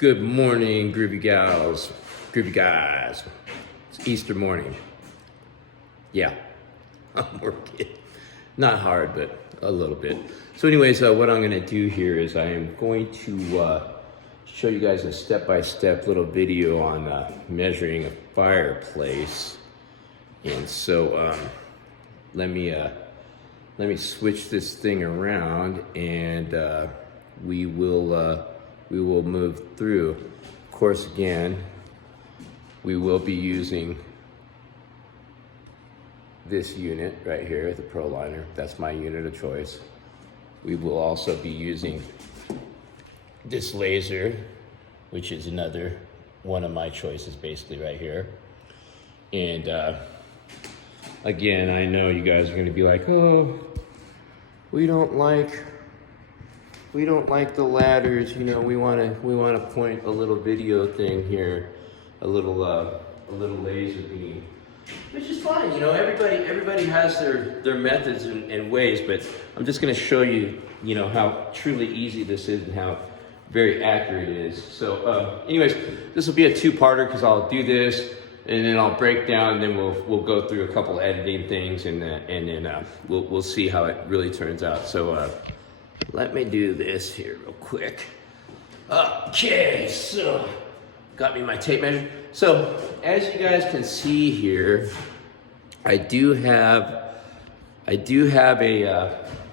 Good morning, groovy gals, groovy guys. It's Easter morning. Yeah, I'm working. Not hard, but a little bit. So anyways, what I'm gonna do here is I am going to show you guys a step-by-step little video on measuring a fireplace. And so let me switch this thing around and we will move through. Of course, again, we will be using this unit right here, the ProLiner. That's my unit of choice. We will also be using this laser, which is another one of my choices, basically right here. And again, I know you guys are gonna be like, oh, we don't like the ladders, you know, we wanna point a little video thing here, a little laser beam, which is fine, you know, everybody has their methods and ways, but I'm just gonna show you, you know, how truly easy this is and how very accurate it is. So anyways, this will be a two-parter because I'll do this and then I'll break down, and then we'll go through a couple editing things, and then we'll see how it really turns out. So let me do this here real quick. Okay, so got me my tape measure. So as you guys can see here, I do have a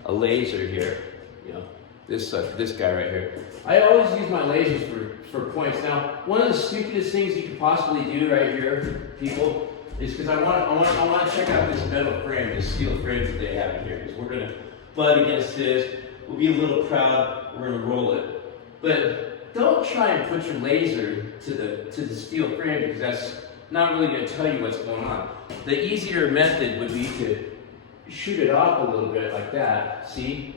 laser here. You know, this guy right here. I always use my lasers for points. Now, one of the stupidest things you could possibly do right here, people, is because I want to check out this metal frame, this steel frame that they have in here, because we're gonna butt against this. We'll be a little proud. We're gonna roll it, but don't try and put your laser to the steel frame, because that's not really gonna tell you what's going on. The easier method would be to shoot it off a little bit like that. See?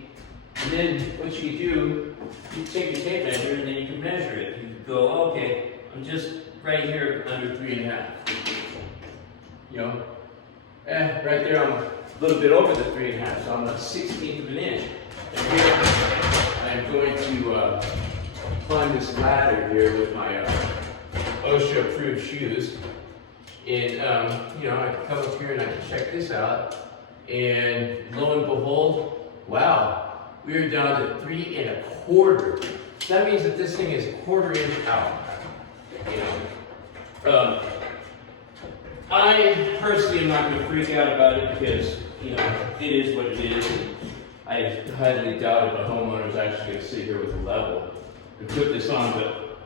And then what you do, you take your tape measure and then you can measure it. You can go, okay, I'm just right here under 3.5. You know, right there I'm a little bit over the 3.5, so I'm a 1/16 of an inch. And here I'm going to climb this ladder here with my OSHA-approved shoes. And you know, I can come up here and I can check this out. And lo and behold, wow. We're down to 3.25. That means that this thing is a 1/4 inch out. You know, I personally am not going to freak out about it because, you know, it is what it is. I highly doubt if a homeowner is actually going to sit here with a level and put this on, but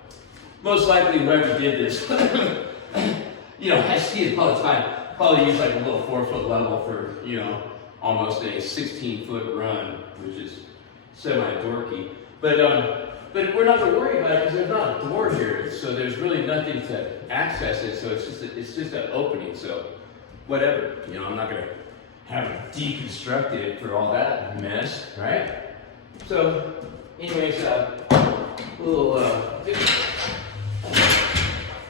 most likely whoever did this, you know, I see it all the time. Probably use like a little 4-foot level for, you know, almost a 16-foot run, which is semi-dorky. But we're not gonna worry about it because there's not a door here, so there's really nothing to access it. So it's just an opening. So whatever, you know, I'm not gonna have it deconstructed for all that mess, right? So, anyways, we'll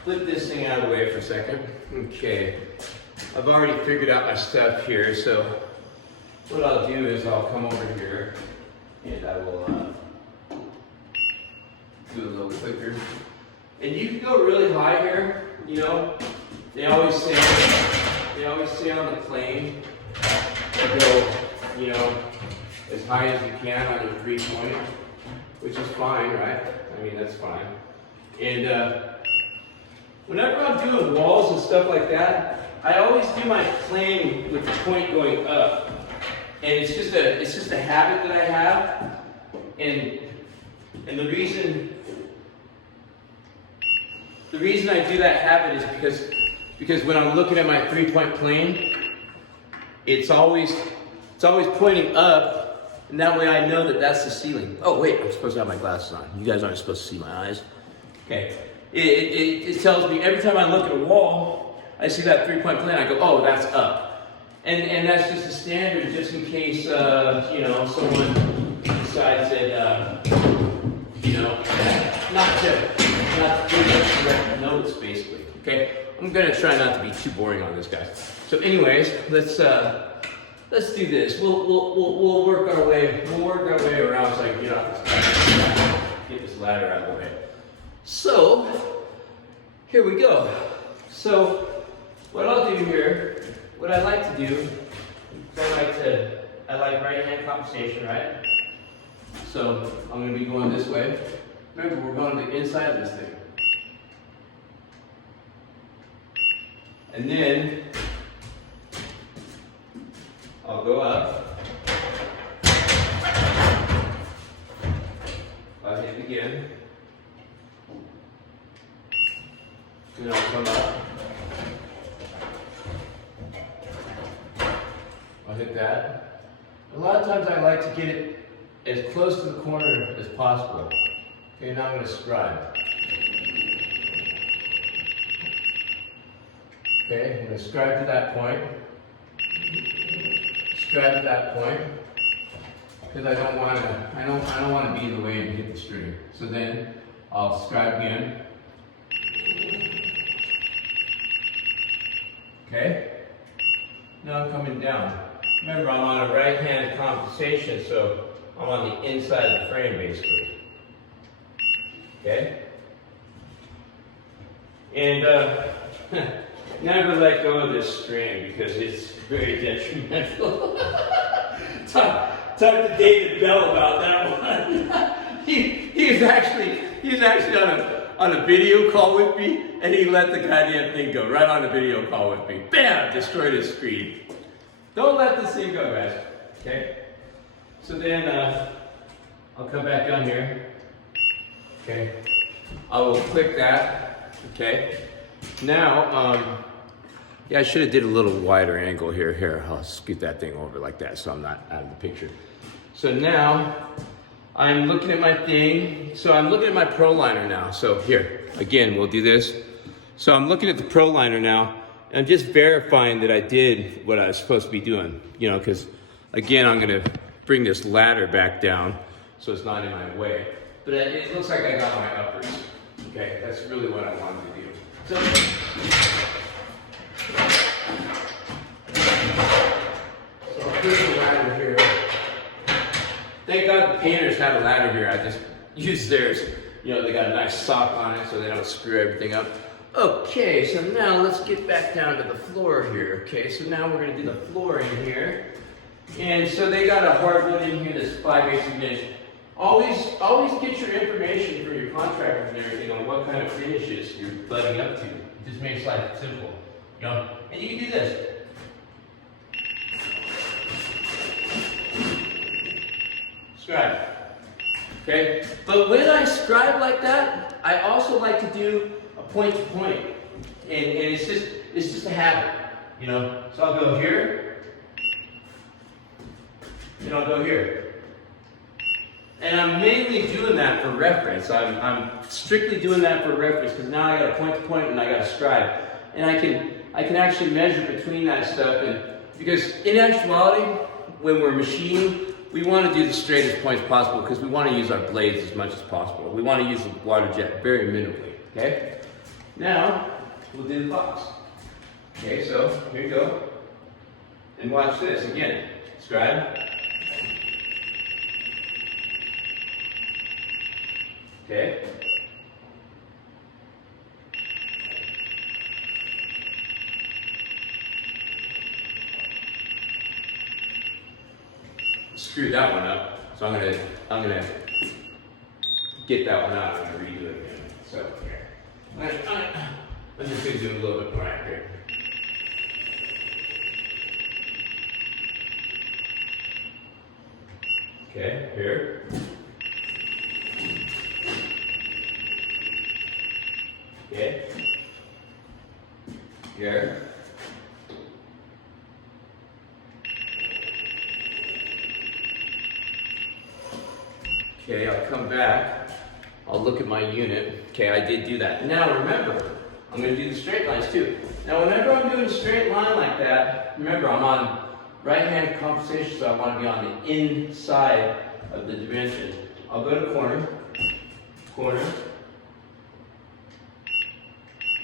flip this thing out of the way for a second. Okay, I've already figured out my stuff here, so what I'll do is I'll come over here and I will do a little quicker. And you can go really high here, you know. They always say on the plane, to go, you know, as high as you can on your 3-point, which is fine, right? I mean, that's fine. And whenever I'm doing walls and stuff like that, I always do my plane with the point going up. And it's just a habit that I have, and the reason I do that habit is because when I'm looking at my 3-point plane, it's always pointing up, and that way I know that that's the ceiling. Oh wait, I'm supposed to have my glasses on. You guys aren't supposed to see my eyes. Okay, it tells me every time I look at a wall, I see that 3-point plane. I go, oh, that's up. And that's just a standard, just in case, you know, someone decides that, you know, not to do correct notes, basically. Okay, I'm gonna try not to be too boring on this, guys. So, anyways, let's do this. We'll work our way around so I can get this ladder out of the way. So, here we go. So, what I'll do here, what I like to do, I like right hand compensation, right? So, I'm going to be going this way. Remember, we're going to the inside of this thing. And then, I'll go up. I'll hit it again. And I'll come up. I'll hit that. A lot of times I like to get it as close to the corner as possible. Okay, now I'm going to scribe. Okay, I'm going to scribe to that point. Scribe to that point. Because I don't want to be in the way and hit the string. So then I'll scribe again. Okay? Now I'm coming down. Remember, I'm on a right hand compensation, so I'm on the inside of the frame basically. Okay? And never let go of this string because it's very detrimental. Talk to David Bell about that one. he was actually on a video call with me, and he let the goddamn thing go right on a video call with me. Bam! Destroyed his screen. Don't let this thing go, guys. Okay? So then I'll come back down here. Okay? I will click that. Okay? Now, yeah, I should have did a little wider angle here. Here, I'll scoot that thing over like that so I'm not out of the picture. So now, I'm looking at my thing. So I'm looking at my Pro Liner now. So here, again, we'll do this. So I'm looking at the Pro Liner now. And I'm just verifying that I did what I was supposed to be doing. You know, because again, I'm going to bring this ladder back down so it's not in my way. But it looks like I got my uppers. Okay, that's really what I wanted to do. So I'll put the ladder here. Thank God the painters have a ladder here. I just use theirs. You know, they got a nice sock on it so they don't screw everything up. Okay, so now let's get back down to the floor here. Okay, so now we're going to do the flooring here. And so they got a hardwood in here that's 5/8 inch. Always get your information from your contractors and everything on what kind of finishes you're butting up to. It just makes life simple, you know. And you can do this. Scribe. Okay? But when I scribe like that, I also like to do a point to point. And it's just a habit, you know. So I'll go here, and I'll go here. And I'm mainly doing that for reference. I'm strictly doing that for reference because now I got a point to point and I got a scribe. And I can actually measure between that stuff. And because in actuality, when we're machining, we want to do the straightest points possible because we want to use our blades as much as possible. We want to use the water jet very minimally, okay? Now, we'll do the box. Okay, so here you go. And watch this again. Scribe. Okay. Screwed that one up, so I'm gonna get that one out and redo it again. So here, I'm just gonna do a little bit more accurate. Okay, here. Okay. Here. Okay, I'll come back. I'll look at my unit. Okay, I did do that. Now remember, I'm going to do the straight lines too. Now whenever I'm doing a straight line like that, remember I'm on right-hand compensation, so I want to be on the inside of the dimension. I'll go to corner, corner,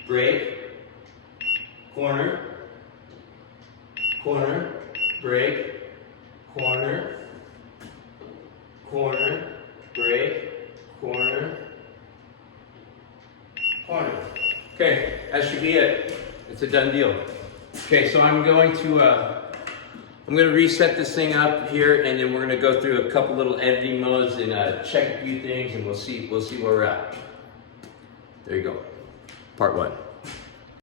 break, corner, corner, break, corner, corner, break, corner, Okay, that should be it. It's a done deal. Okay, so I'm going to reset this thing up here, and then we're going to go through a couple little editing modes and check a few things, and we'll see where we're at. There you go. Part 1.